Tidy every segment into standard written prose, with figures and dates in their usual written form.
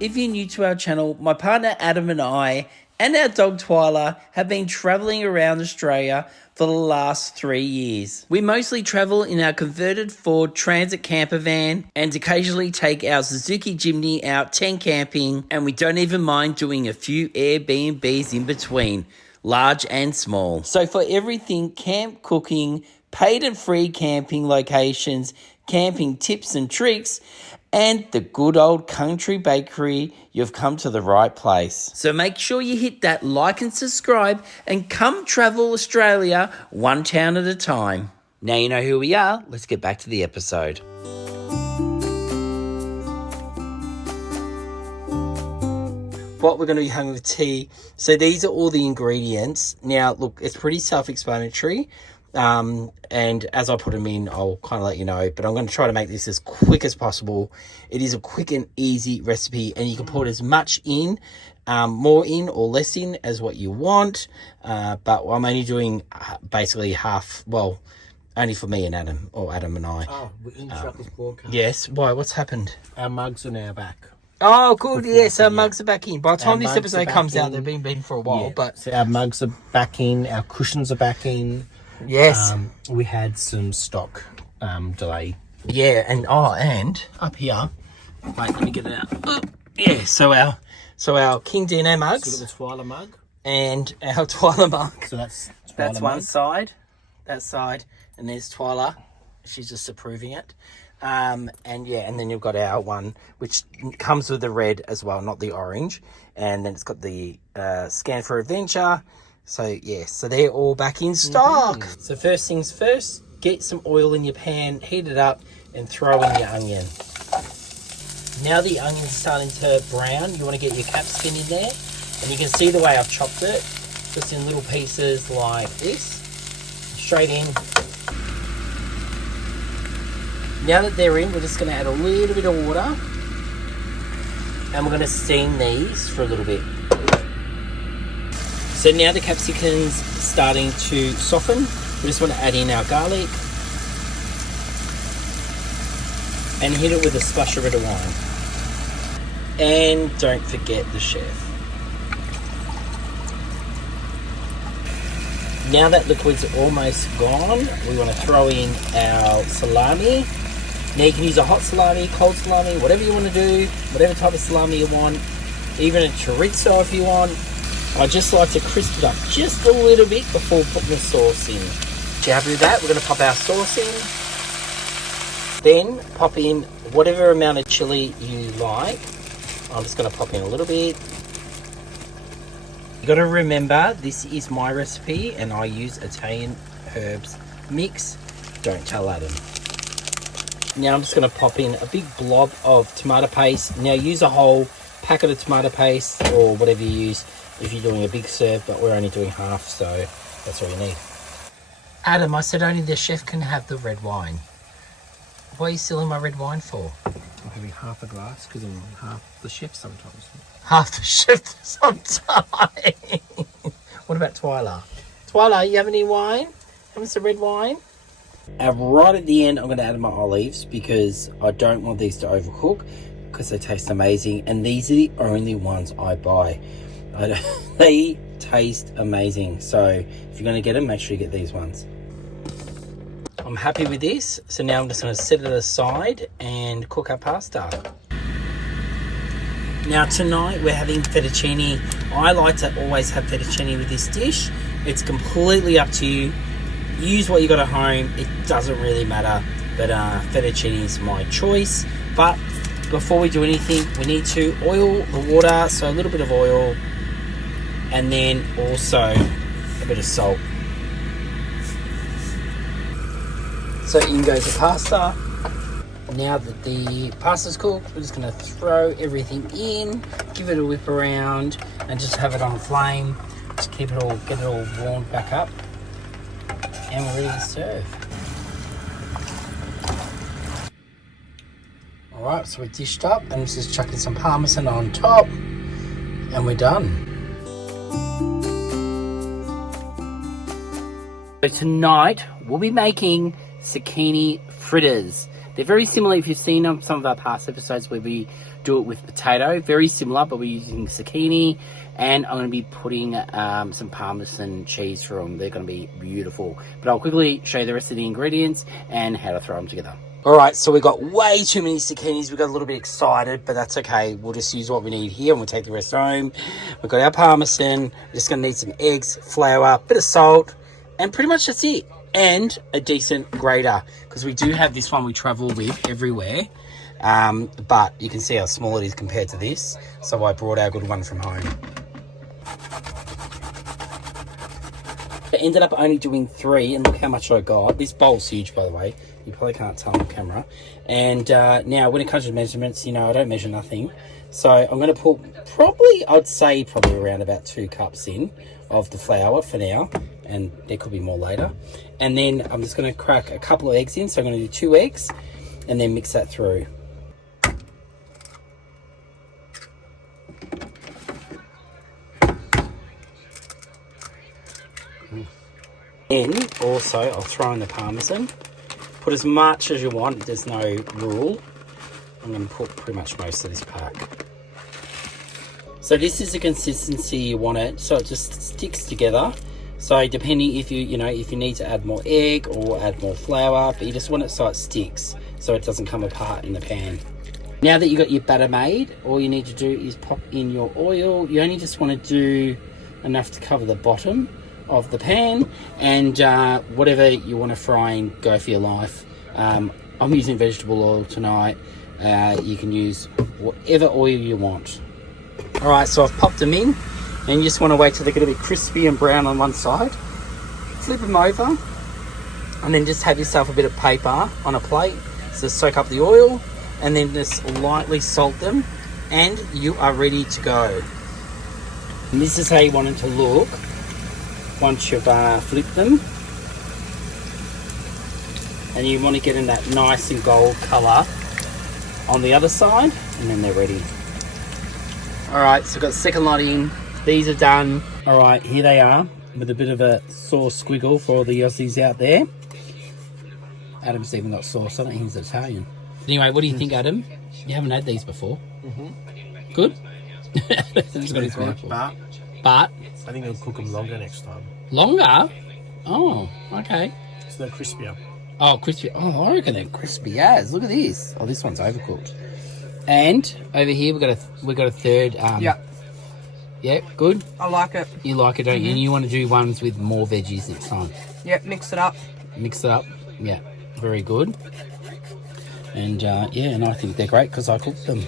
if you're new to our channel, my partner Adam and I and our dog Twyla have been travelling around Australia for the last 3 years. We mostly travel in our converted Ford Transit camper van and occasionally take our Suzuki Jimny out tent camping, and we don't even mind doing a few Airbnbs in between, large and small. So for everything camp cooking, paid and free camping locations, camping tips and tricks, and the good old country bakery, you've come to the right place. So make sure you hit that like and subscribe and come travel Australia one town at a time. Now you know who we are, let's get back to the episode. What we're going to be having with tea. So these are all the ingredients. Now look, it's pretty self-explanatory. And as I put them in, I'll kind of let you know, but I'm going to try to make this as quick as possible. It is a quick and easy recipe, and you can put as much in, more in or less in as what you want. But I'm only doing basically half, well, only for me and Adam, or Adam and I. Oh, we interrupt this broadcast. Yes, why? What's happened? Our mugs are now back. Oh, good. Yes, our mugs are back in. By the time this episode comes out, they've been for a while. Yeah. But so our mugs are back in, our cushions are back in. Yes. We had some stock delay. Yeah, and up here. Wait, let me get it out. Oh, yeah, so our King Dino mugs. So we've got the Twyla mug. And our Twyla mug. So that's one side. That side. And there's Twyla. She's just approving it. And then you've got our one, which comes with the red as well, not the orange. And then it's got the Scan for Adventure. So, yeah, so they're all back in stock. So first things first, get some oil in your pan, heat it up, and throw in your onion. Now the onion's starting to brown, you want to get your capsicum in there. And you can see the way I've chopped it, just in little pieces like this. Straight in. Now that they're in, we're just going to add a little bit of water. And we're going to steam these for a little bit. So now the capsicum's starting to soften. We just want to add in our garlic and hit it with a splash of red wine. And don't forget the chef. Now that liquid's almost gone, we want to throw in our salami. Now you can use a hot salami, cold salami, whatever you want to do, whatever type of salami you want, even a chorizo if you want. I just like to crisp it up just a little bit before putting the sauce in. If you're happy with that, we're going to pop our sauce in. Then pop in whatever amount of chili you like. I'm just going to pop in a little bit. You got to remember, this is my recipe and I use Italian herbs mix. Don't tell Adam. Now I'm just going to pop in a big blob of tomato paste. Now use a whole packet of tomato paste or whatever you use if you're doing a big serve, but we're only doing half, so that's all you need. Adam, I said only the chef can have the red wine. What are you stealing my red wine for? I'm having half a glass because I'm half the chef sometimes. Half the chef sometimes. What about Twyla? Twyla, you have any wine? Having some red wine? Right at the end, I'm going to add my olives because I don't want these to overcook because they taste amazing, and these are the only ones I buy. They taste amazing, so if you're going to get them, make sure you get these ones. I'm happy with this, so now I'm just going to set it aside and cook our pasta. Now tonight we're having fettuccine. I like to always have fettuccine with this dish. It's completely up to you. Use what you got at home, it doesn't really matter, but fettuccine is my choice. But before we do anything, we need to oil the water, so a little bit of oil, and then also a bit of salt. So in goes the pasta. Now that the pasta's cooked, we're just going to throw everything in, give it a whip around, and just have it on flame. Just keep it all, get it all warmed back up, and we're ready to serve. All right, so we're dished up, and just chucking some parmesan on top, and we're done. So tonight we'll be making zucchini fritters. They're very similar if you've seen some of our past episodes where we do it with potato, very similar, but we're using zucchini, and I'm going to be putting some Parmesan cheese through them. They're going to be beautiful. But I'll quickly show you the rest of the ingredients and how to throw them together. All right, so we've got way too many zucchinis. We got a little bit excited, but that's okay. We'll just use what we need here and we'll take the rest home. We've got our Parmesan. We're just going to need some eggs, flour, bit of salt, and pretty much that's it. And a decent grater, because we do have this one we travel with everywhere. But you can see how small it is compared to this. So I brought our good one from home. I ended up only doing 3, and look how much I got. This bowl's huge, by the way. You probably can't tell on camera. And now when it comes to measurements, you know, I don't measure nothing. So I'm going to put I'd say around about 2 cups in of the flour for now. And there could be more later. And then I'm just going to crack a couple of eggs in. So I'm going to do 2 eggs and then mix that through. Then also I'll throw in the Parmesan. Put as much as you want, there's no rule. I'm going to put pretty much most of this pack. So this is the consistency you want it, so it just sticks together. So depending if you need to add more egg or add more flour, but you just want it so it sticks, so it doesn't come apart in the pan. Now that you got your batter made, all you need to do is pop in your oil. You only just want to do enough to cover the bottom of the pan, and whatever you want to fry in, go for your life. I'm using vegetable oil tonight. You can use whatever oil you want. All right, so I've popped them in, and you just want to wait till they get a bit crispy and brown on one side. Flip them over, and then just have yourself a bit of paper on a plate to soak up the oil, and then just lightly salt them, and you are ready to go. And this is how you want it to look once you've flipped them. And you want to get in that nice and gold colour on the other side, and then they're ready. Alright, so I've got the second lot in. These are done. Alright, here they are, with a bit of a sauce squiggle for all the Aussies out there. Adam's even got sauce on it, he's Italian. Anyway, what do you think, Adam? You haven't had these before. Mm-hmm. Good? He's got his mouth full. But I think they'll cook them longer next time. Longer? Oh, okay. So they're crispier. Oh, crispy. Oh, I reckon they're crispy as. Look at this. Oh, this one's overcooked. And over here we've got a third. Yeah. Yeah, good. I like it. You like it, don't you? And you want to do ones with more veggies next time. Yep, mix it up. Mix it up. Yeah, very good. And yeah, and I think they're great because I cooked them.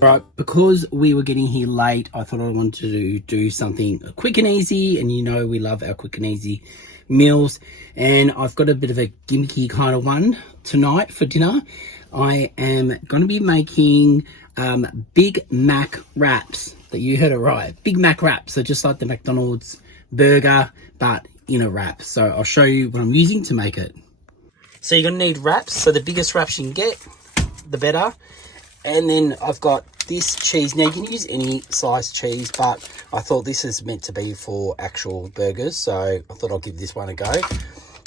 Right, because we were getting here late, I thought I wanted to do something quick and easy, and you know we love our quick and easy meals. And I've got a bit of a gimmicky kind of one tonight for dinner. I am going to be making Big Mac Wraps. That you heard it right, Big Mac Wraps. So just like the McDonald's burger, but in a wrap. So I'll show you what I'm using to make it. So you're going to need wraps. So the biggest wraps you can get, the better. And then I've got this cheese. Now you can use any sliced cheese, but I thought this is meant to be for actual burgers, so I thought I'll give this one a go.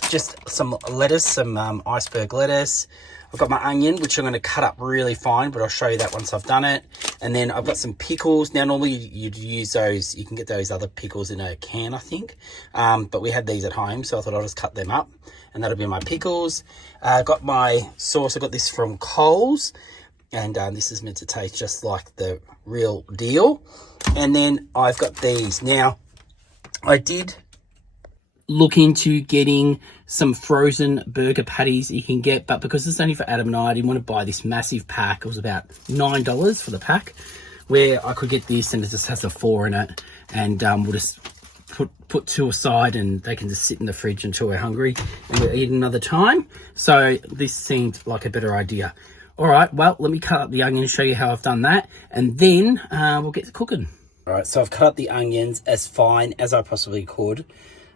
Just some lettuce, some iceberg lettuce. I've got my onion, which I'm going to cut up really fine, but I'll show you that once I've done it. And then I've got some pickles. Now normally you'd use those, you can get those other pickles in a can, I think. But we had these at home, so I thought I'll just cut them up. And that'll be my pickles. Got my sauce, I got this from Coles. And this is meant to taste just like the real deal. And then I've got these. Now, I did look into getting some frozen burger patties you can get, but because it's only for Adam and I didn't want to buy this massive pack. It was about $9 for the pack, where I could get this and it just has a 4 in it. And we'll just put 2 aside and they can just sit in the fridge until we're hungry and we'll eat another time. So this seemed like a better idea. All right, well, let me cut up the onion and show you how I've done that, and then we'll get to cooking. All right, so I've cut up the onions as fine as I possibly could.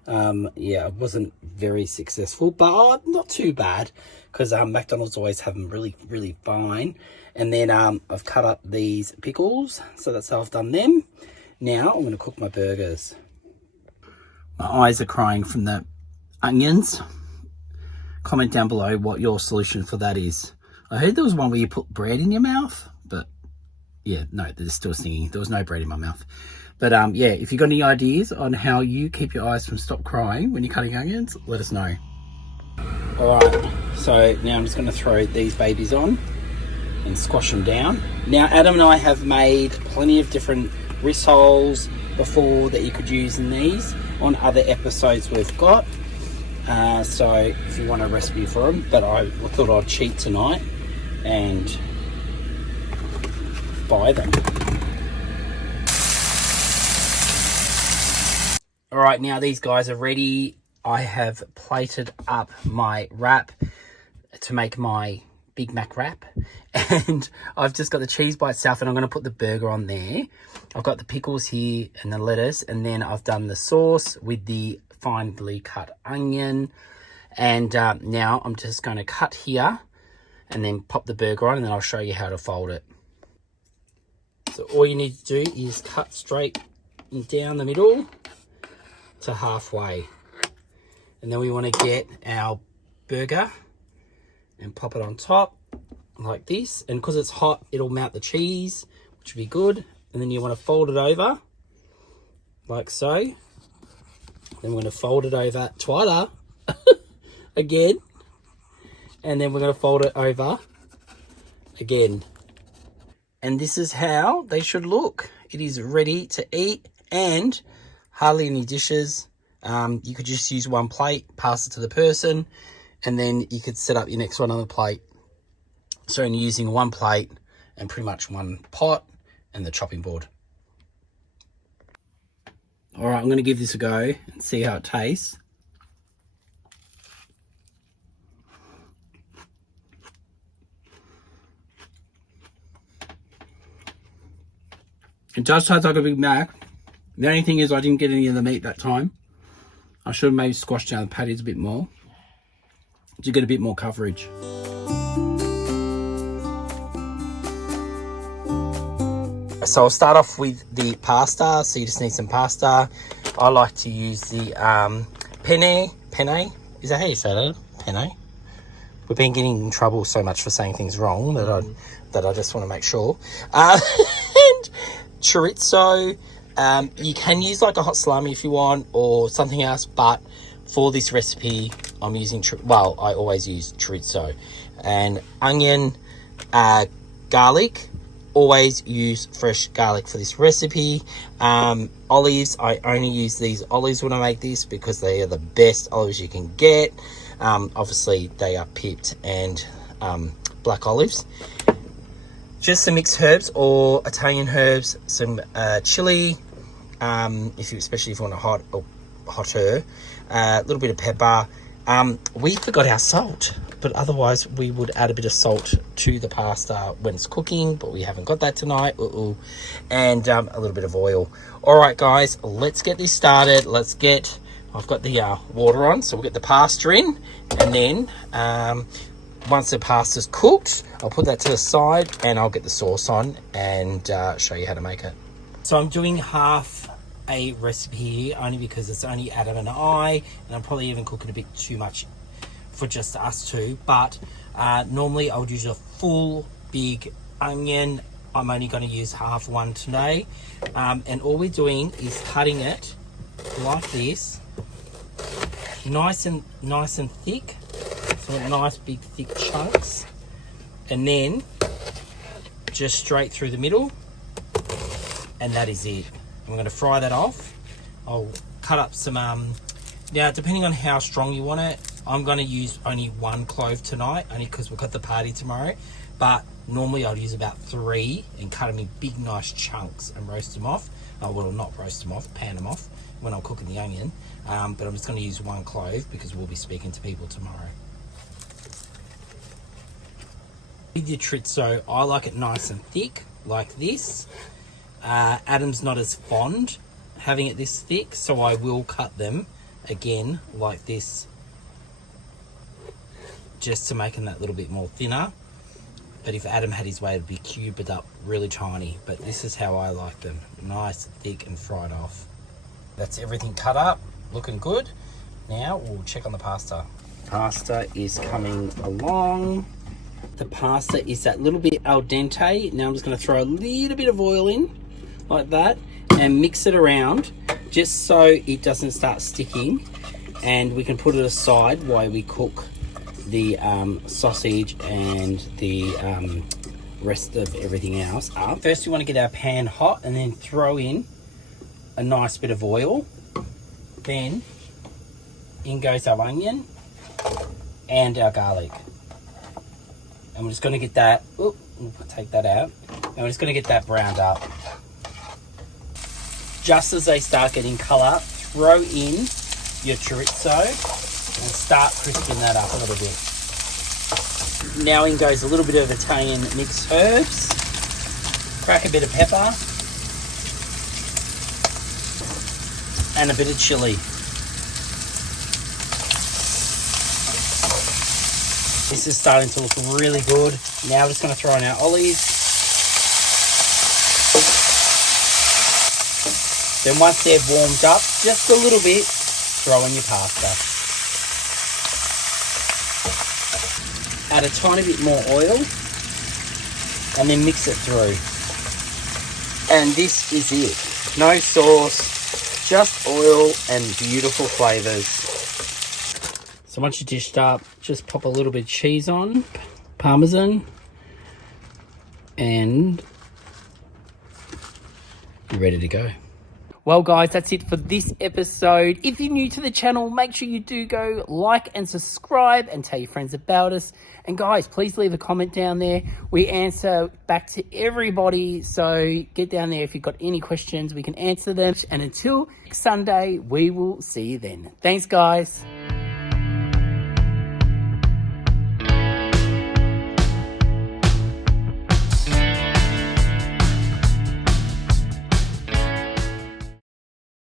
Yeah, it wasn't very successful, but not too bad, because McDonald's always have them really, really fine. And then I've cut up these pickles, so that's how I've done them. Now I'm going to cook my burgers. My eyes are crying from the onions. comment down below what your solution for that is. I heard there was one where you put bread in your mouth, but yeah, no, they're still singing. There was no bread in my mouth. But yeah, if you've got any ideas on how you keep your eyes from stop crying when you're cutting onions, let us know. All right, so now I'm just going to throw these babies on and squash them down. Now, Adam and I have made plenty of different rissoles before that you could use in these on other episodes we've got. So if you want a recipe for them, but I thought I'd cheat tonight and buy them. All right, now these guys are ready. I have plated up my wrap to make my Big Mac wrap, and I've just got the cheese by itself, and I'm going to put the burger on there. I've got the pickles here and the lettuce, and then I've done the sauce with the finely cut onion. And now I'm just going to cut here and then pop the burger on, and then I'll show you how to fold it. So all you need to do is cut straight down the middle to halfway. And then we want to get our burger and pop it on top like this. And because it's hot, it'll melt the cheese, which will be good. And then you want to fold it over like so. Then we're going to fold it over Twyla again. And then we're going to fold it over again. And this is how they should look. It is ready to eat and hardly any dishes. You could just use one plate, pass it to the person, and then you could set up your next one on the plate. So you're using one plate and pretty much one pot and the chopping board. All right, I'm going to give this a go and see how it tastes. It does taste like a Big Mac. The only thing is I didn't get any of the meat that time. I should have maybe squashed down the patties a bit more to get a bit more coverage. So I'll start off with the pasta. So you just need some pasta. I like to use the penne. Penne? Is that how you say that? Penne? We've been getting in trouble so much for saying things wrong that I just want to make sure. And chorizo. You can use like a hot salami if you want or something else, but for this recipe I'm using, I always use chorizo. And onion, garlic, always use fresh garlic for this recipe. Olives, I only use these olives when I make this because they are the best olives you can get. Obviously they are pipped and black olives. Just some mixed herbs or Italian herbs, some chili, especially if you want a hotter, a little bit of pepper. We forgot our salt, but otherwise we would add a bit of salt to the pasta when it's cooking, but we haven't got that tonight. And a little bit of oil. All right, guys, let's get this started. I've got the water on, so we'll get the pasta in, and then once the pasta's cooked, I'll put that to the side and I'll get the sauce on and show you how to make it. So I'm doing half a recipe here only because it's only Adam and I, and I'm probably even cooking a bit too much for just us two. But normally I would use a full big onion. I'm only going to use half one today. And all we're doing is cutting it like this, nice and thick. So nice big thick chunks, and then just straight through the middle, and that is it. I'm going to fry that off. I'll cut up some now depending on how strong you want it, I'm going to use only one clove tonight, only because we've got the party tomorrow, but normally I'd use about 3 and cut them in big nice chunks and roast them off. Well, not roast them off, pan them off when I'm cooking the onion, but I'm just going to use 1 clove because we'll be speaking to people tomorrow. With your chorizo, I like it nice and thick, like this. Adam's not as fond having it this thick, so I will cut them again like this, just to make them that little bit more thinner. But if Adam had his way, it'd be cubed up really tiny. But this is how I like them, nice, thick, and fried off. That's everything cut up, looking good. Now we'll check on the pasta. Pasta is coming along. The pasta is that little bit al dente. Now I'm just going to throw a little bit of oil in, like that, and mix it around just so it doesn't start sticking. And we can put it aside while we cook the sausage and the rest of everything else up. First, we want to get our pan hot and then throw in a nice bit of oil. Then in goes our onion and our garlic. And we're just going to get that, take that out. And we're just going to get that browned up. Just as they start getting colour, throw in your chorizo and start crisping that up a little bit. Now in goes a little bit of Italian mixed herbs. Crack a bit of pepper. And a bit of chilli. This is starting to look really good. Now we're just going to throw in our olives. Then once they've warmed up just a little bit, throw in your pasta. Add a tiny bit more oil and then mix it through. And this is it. No sauce, just oil and beautiful flavours. So once you're dished up, just pop a little bit of cheese on, parmesan, and you're ready to go. Well guys, that's it for this episode. If you're new to the channel, make sure you do go like and subscribe and tell your friends about us. And guys, please leave a comment down there. We answer back to everybody, so get down there if you've got any questions, we can answer them. And until next Sunday, we will see you then. Thanks guys.